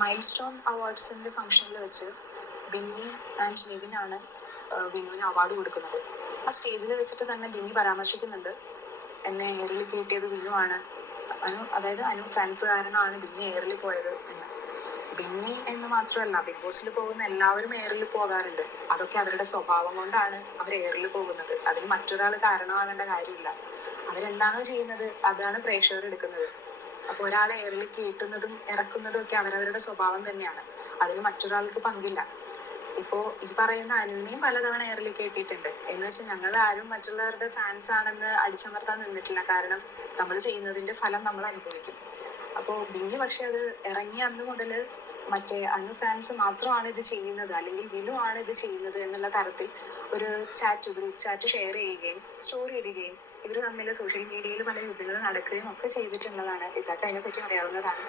Mile stone അവാർഡ്സിന്റെ ഫംഗ്ഷനിൽ വെച്ച് ബിന്നി ആൻഡ് നിവിനാണ് ബിന്നുവിന് അവാർഡ് കൊടുക്കുന്നത്. ആ സ്റ്റേജിൽ വെച്ചിട്ട് തന്നെ ബിന്നി പരാമർശിക്കുന്നുണ്ട്. എന്നെ എയറിൽ കയറ്റിയത് ബിന്നു ആണ്. അനു അതായത് അനു ഫാൻസ് കാരണമാണ് ബിന്നി എയറിൽ പോയത് എന്ന്. ബിന്നി എന്ന് മാത്രമല്ല ബിഗ് ബോസിൽ പോകുന്ന എല്ലാവരും എയറിൽ പോകാറുണ്ട്. അതൊക്കെ അവരുടെ സ്വഭാവം കൊണ്ടാണ് അവർ എയറിൽ പോകുന്നത്. അതിന് മറ്റൊരാൾ കാരണമാകേണ്ട കാര്യമില്ല. അവരെന്താണോ ചെയ്യുന്നത് അതാണ് പ്രേക്ഷകർ എടുക്കുന്നത്. അപ്പൊ ഒരാളെ എയറിൽ കയറ്റുന്നതും ഇറക്കുന്നതും ഒക്കെ അവരവരുടെ സ്വഭാവം തന്നെയാണ്. അതിന് മറ്റൊരാൾക്ക് പങ്കില്ല. ഇപ്പോ ഈ പറയുന്ന അനുവിനെയും പലതവണ എയറിൽ കേട്ടിട്ടുണ്ട് എന്ന് വെച്ചാൽ ഞങ്ങൾ ആരും മറ്റുള്ളവരുടെ ഫാൻസ് ആണെന്ന് അടിച്ചമർത്താൻ നിന്നിട്ടില്ല. കാരണം നമ്മൾ ചെയ്യുന്നതിന്റെ ഫലം നമ്മൾ അനുഭവിക്കും. അപ്പോ ബിന്നി പക്ഷെ അത് ഇറങ്ങി അന്ന് മുതൽ മറ്റേ അനു ഫാൻസ് മാത്രമാണ് ഇത് ചെയ്യുന്നത്. അല്ലെങ്കിൽ വിനു ആണ് ഇത് ചെയ്യുന്നത് എന്നുള്ള തരത്തിൽ ഒരു ചാറ്റ് ഗ്രൂപ്പ് ചാറ്റ് ഷെയർ ചെയ്യുകയും സ്റ്റോറി ഇടുകയും ഇവർ തമ്മിൽ സോഷ്യൽ മീഡിയയിൽ പല യുദ്ധങ്ങൾ നടക്കുകയും ഒക്കെ ചെയ്തിട്ടുള്ളതാണ്. ഇതൊക്കെ അതിനെപ്പറ്റി അറിയാവുന്നതാണ്.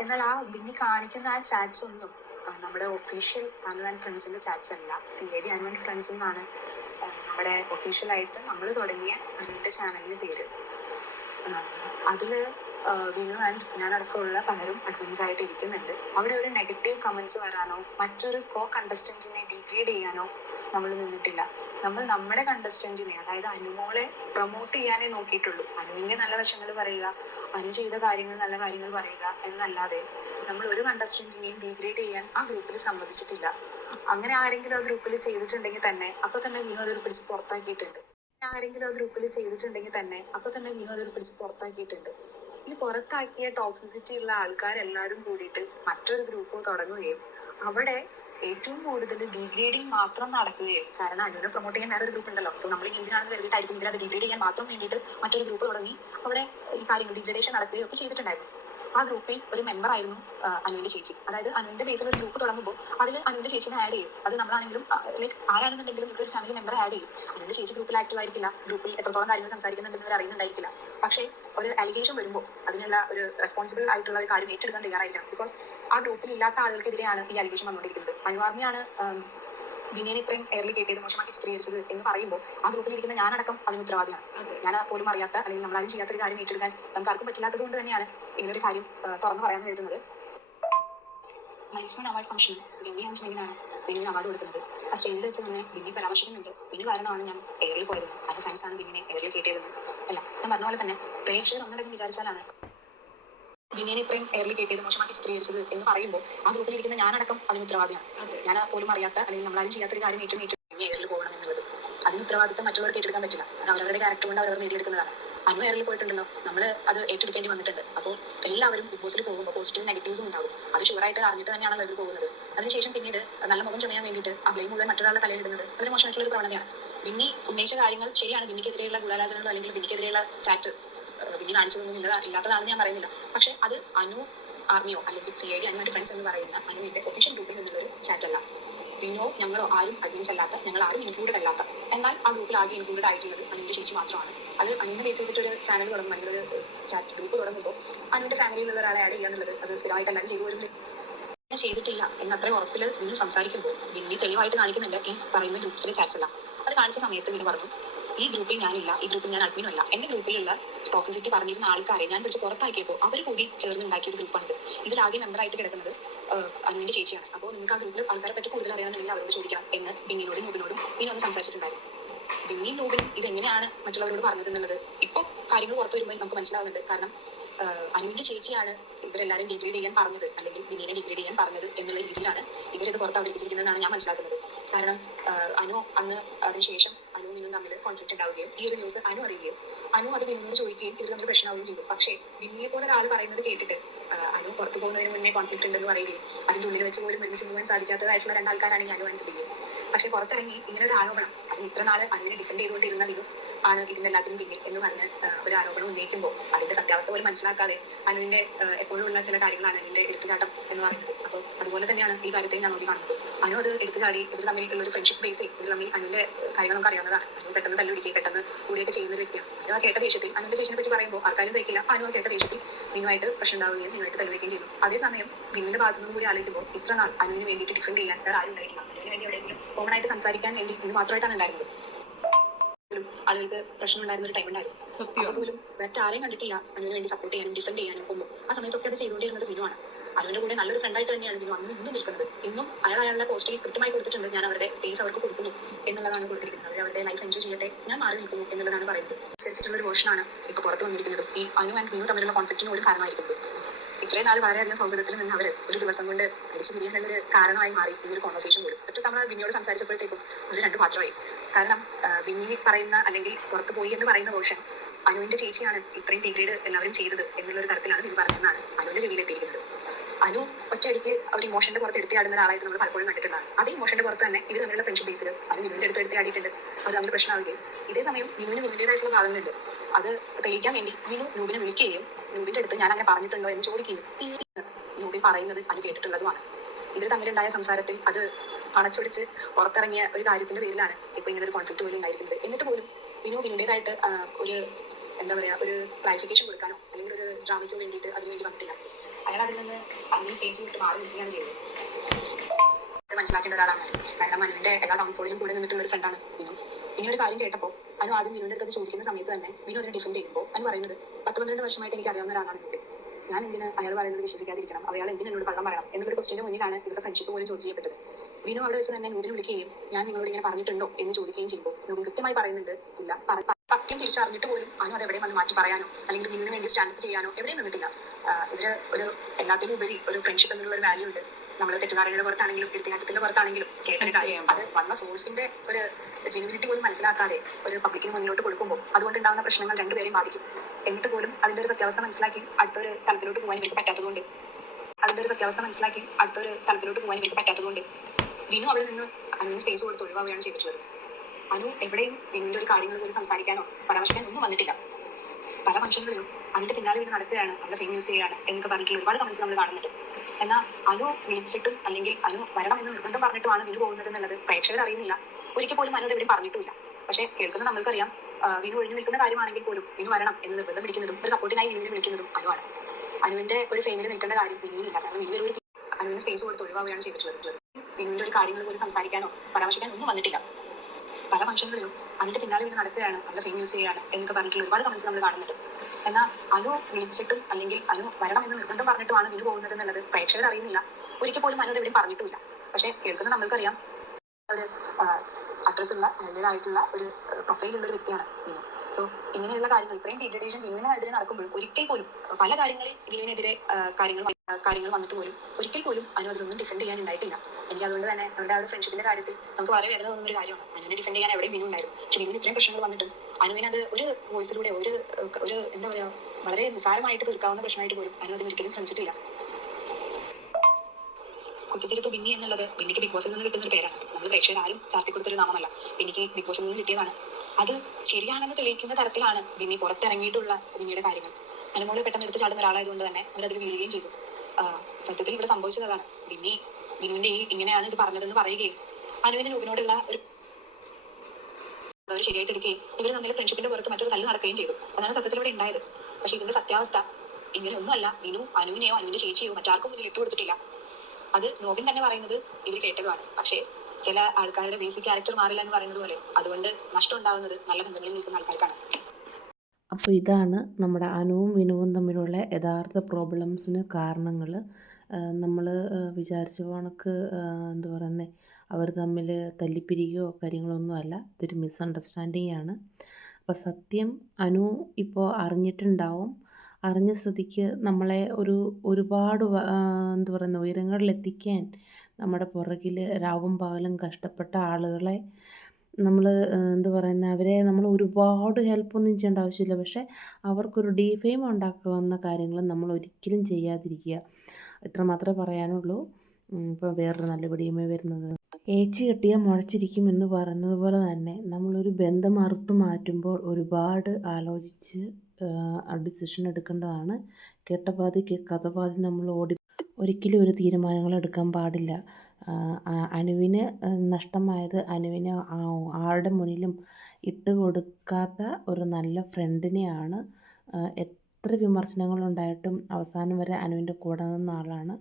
എന്നാൽ ആ ബിന്നി കാണിക്കുന്ന ആ ചാറ്റ്സ് ഒന്നും നമ്മുടെ ഒഫീഷ്യൽ ആൻഡ് ഫ്രണ്ട്സിന്റെ ചാറ്റ്സ് അല്ല. C I D and friends എന്നാണ് നമ്മുടെ ഒഫീഷ്യലായിട്ട് നമ്മൾ തുടങ്ങിയ രണ്ട് ചാനലിന്റെ പേര്. ആ, വിനു ആൻഡ് ഞാനടക്കമുള്ള പലരും അഡ്മിൻസ് ആയിട്ട് ഇരിക്കുന്നുണ്ട്. അവിടെ ഒരു നെഗറ്റീവ് കമന്റ്സ് വരാനോ മറ്റൊരു കോ കണ്ടസ്റ്റന്റിനെ ഡിഗ്രേഡ് ചെയ്യാനോ നമ്മൾ നിന്നിട്ടില്ല. നമ്മൾ നമ്മുടെ കണ്ടസ്റ്റന്റിനെ അതായത് അനുമോളെ പ്രൊമോട്ട് ചെയ്യാനേ നോക്കിയിട്ടുള്ളൂ. അനുവിന്റെ നല്ല വശങ്ങൾ പറയുക അനു ചെയ്ത കാര്യങ്ങൾ നല്ല കാര്യങ്ങൾ പറയുക എന്നല്ലാതെ നമ്മൾ ഒരു കണ്ടസ്റ്റന്റിനെയും ഡിഗ്രേഡ് ചെയ്യാൻ ആ ഗ്രൂപ്പിൽ സമ്മതിച്ചിട്ടില്ല. അങ്ങനെ ആരെങ്കിലും ആ ഗ്രൂപ്പിൽ ചെയ്തിട്ടുണ്ടെങ്കിൽ തന്നെ അപ്പൊ തന്നെ വിനു അതൊരു പിടിച്ച് പുറത്താക്കിയിട്ടുണ്ട്. ആരെങ്കിലും ആ ഗ്രൂപ്പിൽ ചെയ്തിട്ടുണ്ടെങ്കിൽ തന്നെ അപ്പൊ തന്നെ വിനു അതൊരു പിടിച്ച് പുറത്താക്കിയിട്ടുണ്ട്. ഈ പുറത്താക്കിയ ടോക്സിസിറ്റി ഉള്ള ആൾക്കാരെല്ലാരും കൂടിയിട്ട് മറ്റൊരു ഗ്രൂപ്പ് തുടങ്ങുകയും അവിടെ ഏറ്റവും കൂടുതൽ ഡീഗ്രേഡിങ് മാത്രം നടക്കുകയും കാരണം അനുവിനെ പ്രൊമോട്ട് ചെയ്യാൻ വേറെ ഒരു ഗ്രൂപ്പ് ഉണ്ടല്ലോ സോ നമ്മൾ എന്തിനാണെന്ന് കരുതിയിട്ടായിരിക്കും അത് ഡീഗ്രേഡ് ചെയ്യാൻ മാത്രം വേണ്ടിയിട്ട് മറ്റൊരു ഗ്രൂപ്പ് തുടങ്ങി അവിടെ ഈ കാര്യങ്ങൾ ഡീഗ്രേഡേഷൻ നടക്കുകയും ഒക്കെ ചെയ്തിട്ടുണ്ടായിരുന്നു. ആ ഗ്രൂപ്പിൽ ഒരു മെമ്പർ ആയിരുന്നു അനുവിന്റെ ചേച്ചി. അതായത് അനുവിന്റെ ബേസിൽ ഒരു ഗ്രൂപ്പ് തുടങ്ങുമ്പോൾ അതിൽ അനുവിന്റെ ചേച്ചിനെ ആഡ് ചെയ്യും. അത് നമ്മളാണെങ്കിലും ലൈക്ക് ആരാണെന്നുണ്ടെങ്കിലും ഒരു ഫാമിലി മെമ്പർ ആഡ് ചെയ്യും. അനുവിന്റെ ചേച്ചി ഗ്രൂപ്പിൽ ആക്റ്റീവ് ആയിരിക്കില്ല ഗ്രൂപ്പിൽ എത്രത്തോളം കാര്യങ്ങൾ സംസാരിക്കുന്നുണ്ടെന്ന് അവർ അറിയുന്നുണ്ടായിരിക്കില്ല. പക്ഷേ ഒരു അലിഗേഷൻ വരുമ്പോൾ അതിനുള്ള ഒരു റെസ്പോൺസിബിൾ ആയിട്ടുള്ള ഒരു കാര്യം ഏറ്റെടുക്കാൻ തയ്യാറായിട്ടാണ്. ബിക്കോസ് ആ ഗ്രൂപ്പിൽ ഇല്ലാത്ത ആളുകൾക്കെതിരെയാണ് ഈ അലിഗേഷൻ വന്നുകൊണ്ടിരിക്കുന്നത്. അനുവാർണിയാണ് വിനയനെ ഇത്രയും എയർലി കേട്ടിയത് മോശമാക്കി ചിത്രീകരിച്ചത് എന്ന് പറയുമ്പോൾ ആ ഗ്രൂപ്പിലിരിക്കുന്ന ഞാനടക്കം അതിന് ഉത്തരവാദിയാണ്. ഞാൻ പോലും അറിയാത്ത അല്ലെങ്കിൽ നമ്മളാരും ചെയ്യാത്ത ഒരു കാര്യം ഏറ്റെടുക്കാൻ നമുക്ക് ആർക്കും പറ്റില്ലാത്തത് കൊണ്ട് തന്നെയാണ് ഇങ്ങനൊരു കാര്യം തുറന്നു പറയാൻ കരുതുന്നത് മൈൽസ്റ്റോൺ അവാർഡ് ഫംഗ്ഷൻ ബിന്നി ആൻജലിനാണ് ബിന്നിന് അവാർഡ് കൊടുക്കുന്നത്. ആ സ്റ്റേജിൽ വെച്ച് തന്നെ ബിന്നി പരാമർശിക്കുന്നുണ്ട്. ബിന്നി കാരണമാണ് ഞാൻ എയറിൽ പോയത്. അത് ഫാൻസ് ആണ് ബിന്നിനെ എയറിൽ കേട്ടിയതെന്ന്. അല്ല ഞാൻ പറഞ്ഞ പോലെ തന്നെ പ്രേക്ഷകർ ഒന്നടങ്കം വിചാരിച്ചാലാണ് ബിന്നിനെ ഇത്രയും എയർലി കേട്ടിയത് മോശമാക്കി ചിത്രീകരിച്ചത് എന്ന് പറയുമ്പോൾ ആ ഗ്രൂപ്പിൽ ഇരിക്കുന്ന ഞാനടക്കം അതിന് ഉത്തരവാദിയാണ്. ഞാൻ പോലും അറിയാത്ത അല്ലെങ്കിൽ നമ്മളാരും ചെയ്യാത്തൊരു കാര്യം ഏറ്റവും ഏറ്റവും എയറിൽ പോകണം എന്നുള്ളത്. അതിന് ഉത്തരവാദിത്തം മറ്റുള്ളവർക്ക് ഏറ്റെടുക്കാൻ പറ്റില്ല. അത് അവരവരുടെ ക്യാരക്ടർ കൊണ്ട് അവരവർ നേടിയെടുക്കുന്നതാണ്. അന്ന് എയറിൽ പോയിട്ടുണ്ടല്ലോ. നമ്മൾ അത് ഏറ്റെടുക്കേണ്ടി വന്നിട്ടുണ്ട്. അപ്പോൾ എല്ലാവരും ബിഗ് ബോസിൽ പോകുമ്പോൾ പോസിറ്റീവ് നെഗറ്റീവ്സും ഉണ്ടാകും. അത് ഷുവറായിട്ട് അറിഞ്ഞിട്ട് തന്നെയാണല്ലോ അവർ പോകുന്നത്. അതിനുശേഷം പിന്നീട് നല്ല മുഖം ചമയാൻ വേണ്ടിയിട്ട് ആ ബ്ലെയിം മുഴുവൻ മറ്റൊരാളുടെ തലയിടുന്നത് വളരെ മോശമായിട്ടുള്ള ഒരു പ്രവണതയാണ്. വിന്നി ഉന്നയിച്ച കാര്യങ്ങൾ ശരിയാണ്. ബിന്നിക്കെതിരെയുള്ള ഗുണരാജനങ്ങളോ അല്ലെങ്കിൽ ബിന്നിക്കെതിരെയുള്ള ചാറ്റ് ബിന്നി കാണിച്ചതൊന്നും ഇല്ല ഇല്ലാത്തതാണെന്ന് ഞാൻ പറയുന്നില്ല. പക്ഷെ അത് അനു ആർമിയോ അല്ലെങ്കിൽ സി ഐ ഡി അനുമായിട്ട് ഫ്രണ്ട്സ് എന്ന് പറയുന്ന അനുവിന്റെ ഒഫീഷ്യൽ ഗ്രൂപ്പിൽ നിന്നുള്ള ഒരു ചാറ്റ് അല്ല. വിനോ ഞങ്ങളോ ആരും അഡ്മിൻസ് അല്ലാത്ത ഞങ്ങൾ ആരും ഇൻക്ലൂഡഡ് അല്ലാത്ത. എന്നാൽ ആ ഗ്രൂപ്പിൽ ആകെ ഇൻക്ലൂഡഡ് ആയിട്ടുള്ളത് അനുവിന്റെ ചേച്ചി മാത്രമാണ്. അത് അനുവിനെ ബേസ് ചെയ്തിട്ട് ഒരു ചാനൽ തുടങ്ങും. അല്ലെങ്കിൽ ഒരു ചാറ്റ് ഗ്രൂപ്പ് തുടങ്ങുമ്പോൾ അനുവിന്റെ ഫാമിലിയിലുള്ള ഒരാളെ ആഡ് ചെയ്യുക എന്നുള്ളത് അത് സ്ഥിരമായിട്ട് എല്ലാവരും ചെയ്തു വരുന്നു ഞാൻ ചെയ്തിട്ടില്ല എന്ന് അത്ര ഉറപ്പിൽ സംസാരിക്കുമ്പോൾ വിന്നി തെളിവായിട്ട് കാണിക്കുന്നില്ല ഈ പറയുന്ന ഗ്രൂപ്പ്സിലെ ചാറ്റ്സ് അല്ല അത് കാണിച്ച സമയത്ത് വിനു പറഞ്ഞു ഈ ഗ്രൂപ്പിൽ ഞാനില്ല ഈ ഗ്രൂപ്പിൽ ഞാൻ അഡ്മിനും അല്ല. എന്റെ ഗ്രൂപ്പിലുള്ള ടോക്സിസിറ്റി പറഞ്ഞിരുന്ന ആൾക്കാരെ ഞാൻ വിളിച്ച് പുറത്താക്കിയപ്പോൾ അവർ കൂടി ചേർന്ന് ഉണ്ടാക്കിയ ഒരു ഗ്രൂപ്പാണ് ഇതിലാകെ മെമ്പറായിട്ട് കിടക്കുന്നത് അന്നിന്റെ ചേച്ചിയാണ്. അപ്പോൾ നിങ്ങൾക്ക് ആ ഗ്രൂപ്പിൽ ആൾക്കാരെ പറ്റി കൂടുതൽ അറിയണമെന്നുണ്ടെങ്കിൽ അവരോട് ചോദിക്കാം എന്ന് ബിന്നിനോടും നൂബിനോടും വിനു ഒന്ന് സംസാരിച്ചിട്ടുണ്ടായിരുന്നു. ബിന്നിയും നൂബിനും ഇത് എങ്ങനെയാണ് മറ്റുള്ളവരോട് പറഞ്ഞിട്ടുള്ളത്? ഇപ്പോൾ കാര്യങ്ങൾ പുറത്തു വരുമ്പോൾ നമുക്ക് മനസ്സിലാവുന്നുണ്ട്. കാരണം അനുവിന്റെ ചേച്ചിയാണ് ഇവരെല്ലാരും ഡിഗ്രേഡ് ചെയ്യാൻ പറഞ്ഞത് അല്ലെങ്കിൽ വിനീനെ ഡിഗ്രേഡ് ചെയ്യാൻ പറഞ്ഞത് എന്നുള്ള രീതിയിലാണ് ഇവരത് പുറത്ത് അവതരിപ്പിച്ചിരിക്കുന്നതെന്നാണ് ഞാൻ മനസ്സിലാക്കുന്നത്. കാരണം അനു അന്ന് അതിനുശേഷം അനു നിന്നും തമ്മിൽ കോൺഫ്ലിക്ട് ഉണ്ടാവുകയും ഈ ഒരു ന്യൂസ് അനു അറിയുകയും അനു അത് വിനോട് ചോദിക്കുകയും ഇവർ തമ്മിൽ പ്രശ്നമാവുകയും ചെയ്തു. പക്ഷേ വിനിയെ പോലെ ഒരാൾ പറയുന്നത് കേട്ടിട്ട് അനു പുറത്തു പോകുന്നതിന് മുന്നേ കോൺഫ്ലിക്ട് ഉണ്ടെന്ന് പറയുകയും അതിന്റെ ഉള്ളിൽ വെച്ച് പോലും ഒരുമിച്ച് പോകാൻ സാധിക്കാത്തതായിട്ടുള്ള രണ്ടാൾക്കാരാണ് ഈ അനു തുടങ്ങിയത് പക്ഷെ പുറത്തിറങ്ങി ഇങ്ങനെ ഒരു ആരോപണം അതിന് ഇത്ര നാൾ അങ്ങനെ ഡിഫെൻഡ് ചെയ്തുകൊണ്ടിരുന്ന വിനു ആണ് ഇതിന്റെ എല്ലാത്തിനും പിന്നിൽ എന്ന് പറഞ്ഞ് ഒരു ആരോപണം ഉന്നയിക്കുമ്പോൾ അതിന്റെ സത്യാവസ്ഥ പോലും മനസ്സിലാക്കാതെ അനുവിന്റെ ആഹ് എപ്പോഴും ഉള്ള ചില കാര്യങ്ങളാണ് അനുവിന്റെ എടുത്തുചാട്ടം എന്ന് പറയുന്നത്. അപ്പോൾ അതുപോലെ തന്നെയാണ് ഈ കാര്യത്തെ ഞാൻ നോക്കി കാണുന്നത് അനു അത് എടുത്തുചാടി ഇവർ തമ്മിൽ ഉള്ള ഒരു ഫ്രണ്ട്ഷിപ്പ് ബേസ് ഇവർ തമ്മിൽ അനുവിന്റെ കാര്യങ്ങൾ നമുക്ക് അറിയാവുന്നതാണ്. അനു പെട്ടെന്ന് തല്ലുപിടിക്കുക പെട്ടെന്ന് കൂടിയൊക്കെ ചെയ്യുന്ന ഒരു വ്യക്തിയാണ്. അനു ആ കേട്ട ദേഷ്യത്തിൽ അനുവിന്റെ ചേച്ചിനെ പറ്റി പറയുമ്പോൾ ആൾക്കാരും തയ്ക്കില്ല അനു ആ കേട്ട ദേഷ്യത്തിൽ മിനുമായിട്ട് പ്രശ്നം ഉണ്ടാവുകയും മിനുമായിട്ട് തെളിവിക്കുകയും ചെയ്തു. അതേസമയം നിങ്ങളുടെ ഭാഗത്തു നിന്ന് കൂടി ആലോചിക്കുമ്പോൾ ഇത്ര നാൾ അനുവിന് വേണ്ടിയിട്ട് ഡിഫൻഡ് ചെയ്യാൻ വേറെ ആരും ഉണ്ടായിട്ടില്ല. അനുവിന് വേണ്ടി എവിടെയെങ്കിലും കോമൺ ആയിട്ട് സംസാരിക്കാൻ വേണ്ടി ഇന്ന് മാത്രമായിട്ടാണ് ഉണ്ടായിരുന്നത്. ആളുകൾക്ക് പ്രശ്നം ഉണ്ടായിരുന്ന ഒരു ടൈം ഉണ്ടായിരുന്നു. പോലും മറ്റാരെയും കണ്ടിട്ടില്ല അനുവിന് വേണ്ടി സപ്പോർട്ട് ചെയ്യാനും ഡിഫൻഡ് ചെയ്യാനും ഒന്നും. ആ സമയത്തൊക്കെ അത് ചെയ്തുകൊണ്ടിരുന്നത് ബിനുവാണ്. അനുവിന്റെ കൂടെ നല്ലൊരു ഫ്രണ്ടായിട്ട് തന്നെയാണ് ബിനു അന്ന് ഇന്നും നിൽക്കുന്നത്. ഇന്നും അയാൾ അയാളുടെ പോസ്റ്റിൽ കൃത്യമായി കൊടുത്തിട്ടുണ്ട് ഞാൻ അവരുടെ സ്പേസ് അവർക്ക് കൊടുക്കുന്നു എന്നുള്ളതാണ് കൊടുത്തിരിക്കുന്നത്. അവർ അവരുടെ ലൈഫ് എൻജോയ് ചെയ്യട്ടെ ഞാൻ മാറി നിൽക്കുന്നു എന്നുള്ളതാണ് പറയുന്നത്. അനുസരിച്ചിട്ടുള്ള ഒരു വേർഷനാണ് ഇപ്പൊ പുറത്ത് വന്നിരിക്കുന്നത്. ഈ അനു ആൻഡ് ബിനു തമ്മിലുള്ള കോൺഫ്ലിക്റ്റിന് ഒരു കാരണമായിരിക്കുന്നത്. ഇത്രയും നാൾ വളരെയധികം സൗഹൃദത്തിൽ നിന്ന് അവർ ഒരു ദിവസം കൊണ്ട് അടിച്ചു പിരിയാനുള്ള ഒരു കാരണമായി മാറി ഈ ഒരു കോൺവെർസേഷൻ പോലും ഒറ്റ നമ്മൾ ബിന്നിയോട് സംസാരിച്ചപ്പോഴത്തേക്കും ഒരു രണ്ട് മാത്രമായി കാരണം വിന്നി പറയുന്ന അല്ലെങ്കിൽ പുറത്ത് പോയി എന്ന് പറയുന്ന വേർഷൻ അനുവിന്റെ ചേച്ചിയാണ് ഇത്രയും ഡിഗ്രേഡ് എല്ലാവരും ചെയ്തത് എന്നുള്ള ഒരു തരത്തിലാണ് ബിന്നി പറഞ്ഞതെന്നാണ് അനുവിന്റെ ചെവിയിലെത്തിയിരിക്കുന്നത് അനു ഒറ്റയടിക്ക് ഒരു ഇമോഷന്റെ പുറത്ത് എടുത്തിയാടുന്ന ഒരാളായിട്ട് നമ്മൾ പലപ്പോഴും കണ്ടിട്ടുള്ളതാണ് അതേ ഇമോഷന്റെ പുറത്ത് തന്നെ ഇവർ തമ്മിലുള്ള ഫ്രണ്ട്ഷിപ്പ് ബേസിൽ അനു വിനുവിന്റെ അടുത്ത് എടുത്ത് ആടിയിട്ടുണ്ട് അത് അവന് പ്രശ്നമാവുകയും ഇതേ സമയം വിനുവിന് വിനുവിന്റെതായിട്ടുള്ള ഭാഗങ്ങളുണ്ട്. അത് തെളിയിക്കാൻ വേണ്ടി വിനു നൂബിനെ വിളിക്കുകയും നൂബിന്റെ അടുത്ത് ഞാൻ അങ്ങനെ പറഞ്ഞിട്ടുണ്ടോ എന്ന് ചോദിക്കുകയും ഈ നൂബിൻ പറയുന്നത് അനു കേട്ടിട്ടുള്ളതുമാണ്. ഇവർ തമ്മിലുണ്ടായ സംസാരത്തിൽ അത് അണച്ചൊടിച്ച് പുറത്തിറങ്ങിയ ഒരു കാര്യത്തിന്റെ പേരിലാണ് ഇപ്പൊ ഇങ്ങനെ ഒരു കോൺഫ്ലിക്ട് പോലും ഉണ്ടായിരിക്കുന്നത്. എന്നിട്ട് പോലും വിനു വിനുവിന്റെതായിട്ട് ഒരു എന്താ പറയാ ഒരു ക്ലാരിഫിക്കേഷൻ കൊടുക്കാനോ അല്ലെങ്കിൽ ഒരു ഡ്രാമയ്ക്കോ വേണ്ടിയിട്ട് അതിന് വേണ്ടി വന്നിട്ടില്ല. അയാൾ അതിൽ നിന്ന് അമ്മയും സ്പേസ് വിട്ട് മാറി നിൽക്കുകയാണ് ചെയ്തത്. മനസ്സിലാക്കേണ്ട ഒരാളാണ് കാരണം മനുവിന്റെ എല്ലാ ഡൗൺഫോളിലും കൂടെ നിന്നിട്ടുള്ള ഒരു ഫ്രണ്ടാണ് വിനു ഇങ്ങനെ ഒരു കാര്യം കേട്ടപ്പോൾ അനു ആദ്യം വിനുവിന്റെ അടുത്ത് ചോദിക്കുന്ന സമയത്ത് തന്നെ വിനു അതിനെ ഡിഫെൻഡ് ചെയ്യുമ്പോൾ അനു പറയുന്നത് പത്ത് പന്ത്രണ്ട് വർഷമായിട്ട് എനിക്ക് അറിയാവുന്ന ഒരാളാണ് ഞാൻ എന്തിന് അയാൾ പറയുന്നത് വിശ്വസിക്കാതിരിക്കണം? അയാൾ എന്തിനു എന്നോട് കള്ളം പറയണം? എന്നൊരു ക്വസ്റ്റിന്റെ മുന്നിലാണ് ഇവരുടെ ഫ്രണ്ട്ഷിപ്പ് പോലും ചോദ്യം ചെയ്യപ്പെട്ടത് വിനു അവിടെ വെച്ച് തന്നെ നൂബിനെ വിളിക്കുകയും ഞാൻ നിങ്ങളോട് ഇങ്ങനെ പറഞ്ഞിട്ടുണ്ടോ എന്ന് ചോദിക്കുകയും ചെയ്യുമ്പോൾ നൂബിൻ കൃത്യമായി പറയുന്നുണ്ട് ഇല്ല സത്യം തിരിച്ചറിഞ്ഞിട്ട് പോലും അനു അത് എവിടെയും വന്ന് മാറ്റി പറയാനോ? അല്ലെങ്കിൽ വിനുവിന് വേണ്ടി സ്റ്റാൻഡപ്പ് ചെയ്യാനോ? എവിടെയും നിന്നിട്ടില്ല. ഇവർ ഒരു എല്ലാത്തിനും ഉപരി ഒരു ഫ്രണ്ട്ഷിപ്പ് എന്നുള്ള ഒരു വാല്യൂ ഉണ്ട്. നമ്മൾ തെറ്റുകാരുടെ പുറത്താണെങ്കിലും എടുത്തുകാട്ടത്തിന്റെ പുറത്താണെങ്കിലും കേട്ട ഒരു കാര്യം. അത് വന്ന സോഴ്സിന്റെ ഒരു ജെനുവിനിറ്റി പോലും മനസ്സിലാക്കാതെ ഒരു പബ്ലിക്കിന് മുന്നിലോട്ട് കൊടുക്കുമ്പോൾ അതുകൊണ്ടുണ്ടാകുന്ന പ്രശ്നങ്ങൾ രണ്ടുപേരെയും ബാധിക്കും. എന്നിട്ട് പോലും അതിന്റെ ഒരു സത്യാവസ്ഥ മനസ്സിലാക്കി അടുത്തൊരു തലത്തിലോട്ട് പോകാൻ ഇവർക്ക് പറ്റാത്തതുകൊണ്ട്. അതിന്റെ ഒരു സത്യാവസ്ഥ മനസ്സിലാക്കി അടുത്തൊരു തലത്തിലോട്ട് പോകാൻ ഇവർക്ക് പറ്റാത്തതുകൊണ്ട്. വിനു അവിടെ നിന്ന് അങ്ങനെ സ്പേസ് കൊടുത്ത് ഒഴിവാവുകയാണ് ചെയ്തിട്ടുള്ളത്. അനു എവിടെയും നിങ്ങളുടെ ഒരു കാര്യങ്ങൾ പോലും സംസാരിക്കാനോ പരാമർശിക്കാനോ ഒന്നും വന്നിട്ടില്ല. പല ഫംഗ്ഷനുകളിലും അതിന്റെ പിന്നാലെ വീട് നടക്കുകയാണ് അവരുടെ ഫെയിം യൂസ് ചെയ്യുകയാണ് എന്നൊക്കെ പറഞ്ഞിട്ടുള്ള ഒരുപാട് കമന്റ്സ് നമ്മൾ കാണുന്നുണ്ട്. എന്നാൽ അനു വിളിച്ചിട്ടും അല്ലെങ്കിൽ അനു വരണം എന്ന് നിർബന്ധം പറഞ്ഞിട്ടുമാണ് വിനു പോകുന്നത് എന്നുള്ളത് പ്രേക്ഷകർ അറിയുന്നില്ല. ഒരിക്കൽ പോലും അനു എവിടെയും പറഞ്ഞിട്ടില്ല പക്ഷേ കേൾക്കുന്ന നമ്മൾക്കറിയാം വിനു ഒഴിഞ്ഞു നിൽക്കുന്ന കാര്യമാണെങ്കിൽ പോലും വിനു വരണം എന്ന് നിർബന്ധം പിടിക്കുന്നതും ഒരു സപ്പോർട്ടിനായി വിനുവിനെ വിളിക്കുന്നതും അനുവാണ്. അനുവിന്റെ ഒരു ഫെയിമിൽ നിൽക്കേണ്ട കാര്യം വിനുവിനില്ല കാരണം വിനു ഒരു അനുവിന് സ്പേസ് കൊടുത്ത് ഒഴിവാവുകയാണ് ചെയ്തിട്ടുള്ളത്. വിനുവിന്റെ ഒരു കാര്യങ്ങൾ പോലും സംസാരിക്കാനോ പരാമർശിക്കാനോ ഒന്നും വന്നിട്ടില്ല. പല ഫംഗ്ഷനുകളിലും അതിന്റെ പിന്നാലെ വീട് നടക്കുകയാണ് നമ്മുടെ ഫെയിം യൂസ് ചെയ്യുകയാണ് എന്നൊക്കെ പറഞ്ഞിട്ടുള്ള ഒരുപാട് കമന്റ്സ് നമ്മൾ കാണുന്നുണ്ട്. എന്നാൽ അനു വിളിച്ചിട്ടും അല്ലെങ്കിൽ അനു വരണം എന്ന് നിർബന്ധം പറഞ്ഞിട്ടുമാണ് വിനു പോകുന്നത് എന്നുള്ളത് പ്രേക്ഷകർ അറിയുന്നില്ല. ഒരിക്കൽ പോലും അനു അത് എവിടെയും പറഞ്ഞിട്ടില്ല പക്ഷെ കേൾക്കുന്ന നമ്മൾക്കറിയാം. ഒരു അഡ്രസ് ഉള്ള നല്ലതായിട്ടുള്ള ഒരു പ്രൊഫൈൽ ഉള്ള ഒരു വ്യക്തിയാണ് വിനു. സോ ഇങ്ങനെയുള്ള കാര്യങ്ങൾ ഇത്രയും ഡീഗ്രഡേഷൻ വിനുവിനെതിരെ നടക്കുമ്പോഴും ഒരിക്കൽ പോലും പല കാര്യങ്ങളിൽ വിനുവിനെതിരെ കാര്യങ്ങൾ കാര്യങ്ങൾ വന്നിട്ട് പോലും ഒരിക്കൽ പോലും അനു അതിലൊന്നും ഡിഫെൻഡ് ചെയ്യാൻ ഉണ്ടായിട്ടില്ല. എനിക്ക് അതുകൊണ്ട് തന്നെ അവരുടെ ആ ഒരു ഫ്രണ്ട്ഷിപ്പിന്റെ കാര്യത്തിൽ നമുക്ക് വളരെ വേദന തോന്നുന്ന ഒരു കാര്യമാണ്. അനുവിനെ ഡിഫെൻഡ് ചെയ്യാൻ എവിടെയും വിനു ഉണ്ടായിരുന്നു. പക്ഷെ വിനുവിന് ഇത്രയും പ്രശ്നങ്ങൾ വന്നിട്ടും അനുവിന് അത് ഒരു വോയിസിലൂടെ ഒരു ഒരു എന്താ പറയുക വളരെ നിസാരമായിട്ട് തീർക്കാവുന്ന പ്രശ്നമായിട്ട് പോലും അനു അതിന് ഒരിക്കലും ശ്രമിച്ചിട്ടില്ല. കുറ്റത്തിരിപ്പ് ബിന്നി എന്നുള്ളത് ബിന്നിക്ക് ബിഗ് ബോസിൽ നിന്ന് കിട്ടുന്ന ഒരു പേരാണ്. നമ്മൾ പ്രേക്ഷകർ ആരും ചാർത്തി കൊടുത്തൊരു നാമമല്ല ബിന്നിക്ക് ബിഗ് ബോസിൽ നിന്ന് കിട്ടിയതാണ്. അത് ശരിയാണെന്ന് തെളിയിക്കുന്ന തരത്തിലാണ് ബിന്നി പുറത്തിറങ്ങിയിട്ടുള്ള ബിന്നിയുടെ കാര്യങ്ങൾ. അനുമോൾ പെട്ടെന്ന് എടുത്ത് ചാടുന്ന ഒരാളായതുകൊണ്ട് തന്നെ അവരതിൽ വീഴുകയും ചെയ്തു. സത്യത്തിൽ ഇവിടെ സംഭവിച്ചതാണ്. ബിന്നി ബിനുവിന്റെ ഈ ഇങ്ങനെയാണ് ഇത് പറഞ്ഞതെന്ന് പറയുകയും അനുവിന് നൂപിനോടുള്ള ഒരു ശരിയായിട്ട് എടുക്കുകയും ഇവർ തമ്മിൽ ഫ്രണ്ട്ഷിപ്പിന്റെ പുറത്ത് മറ്റൊരു തല്ല് നടക്കുകയും ചെയ്തു. അതാണ് സത്യത്തിൽ ഇവിടെ ഉണ്ടായത്. പക്ഷെ ഇതിന്റെ സത്യാവസ്ഥ ഇങ്ങനെ ഒന്നുമല്ല വിനു അനുവിനെയോ അനുവിന്റെ ചേച്ചിയോ മറ്റാർക്കും മുന്നിൽ ഇട്ടു കൊടുത്തിട്ടില്ല അത് നോബിൻ തന്നെ പറയുന്നത് ഇവർ കേട്ടതുമാണ്. പക്ഷേ ചില ആൾക്കാരുടെ ബേസിക് ക്യാരക്ടർ മാറില്ല എന്ന് പറയുന്നത് പോലെ അതുകൊണ്ട് നഷ്ടം ഉണ്ടാവുന്നത് നല്ല ബന്ധങ്ങളിൽ നിൽക്കുന്ന ആൾക്കാർക്കാണ്. അപ്പോൾ ഇതാണ് നമ്മുടെ അനുവും വിനുവും തമ്മിലുള്ള യഥാർത്ഥ പ്രോബ്ലംസിന് കാരണങ്ങൾ നമ്മൾ വിചാരിച്ച കണക്ക് എന്താ പറയുന്നത് അവർ തമ്മിൽ തല്ലിപ്പിരിക്കുകയോ കാര്യങ്ങളൊന്നും അല്ല. ഇതൊരു മിസ്അണ്ടർസ്റ്റാൻഡിങ് ആണ്. അപ്പോൾ സത്യം അനു ഇപ്പോൾ അറിഞ്ഞിട്ടുണ്ടാവും. അറിഞ്ഞ സ്ഥിതിക്ക് നമ്മളെ ഒരു ഒരുപാട് എന്ത് പറയുന്ന ഉയരങ്ങളിലെത്തിക്കാൻ നമ്മുടെ പുറകിൽ രാവും പകലും കഷ്ടപ്പെട്ട ആളുകളെ നമ്മൾ എന്ത് പറയുന്ന അവരെ നമ്മൾ ഒരുപാട് ഹെൽപ്പൊന്നും ചെയ്യേണ്ട ആവശ്യമില്ല. പക്ഷേ അവർക്കൊരു ഡീഫെയിം എന്ന കാര്യങ്ങൾ നമ്മൾ ഒരിക്കലും ചെയ്യാതിരിക്കുക. ഇത്ര മാത്രമേ പറയാനുള്ളൂ. ഇപ്പോൾ വേറൊരു നല്ല പിടിയുമേ വരുന്നത്. ഏച്ചി കെട്ടിയാൽ മുളച്ചിരിക്കും എന്ന് പറയുന്നത് പോലെ തന്നെ നമ്മളൊരു ബന്ധം അറുത്തു മാറ്റുമ്പോൾ ഒരുപാട് ആലോചിച്ച് ഡിസിഷൻ എടുക്കേണ്ടതാണ്. കേട്ട പാതി കേൾക്കാത്ത പാതി നമ്മൾ ഓടി ഒരിക്കലും ഒരു തീരുമാനങ്ങൾ എടുക്കാൻ പാടില്ല. അനുവിന് നഷ്ടമായത് അനുവിന് ആരുടെ മുന്നിലും ഇട്ട് കൊടുക്കാത്ത ഒരു നല്ല ഫ്രണ്ടിനെയാണ് എത്ര വിമർശനങ്ങളുണ്ടായിട്ടും അവസാനം വരെ അനുവിന്റെ കൂടെ നിന്ന ആളാണ്.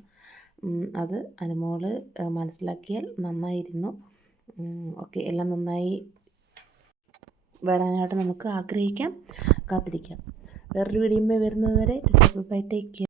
അത് അനുമോൾ മനസ്സിലാക്കിയാൽ നന്നായിരുന്നു. ഓക്കെ എല്ലാം നന്നായി വരാനായിട്ട് നമുക്ക് ആഗ്രഹിക്കാം. കാത്തിരിക്കാം. വേറൊരു വീഡിയോ വരുന്നത് വരെ ബൈ ടേക്ക് കെയർ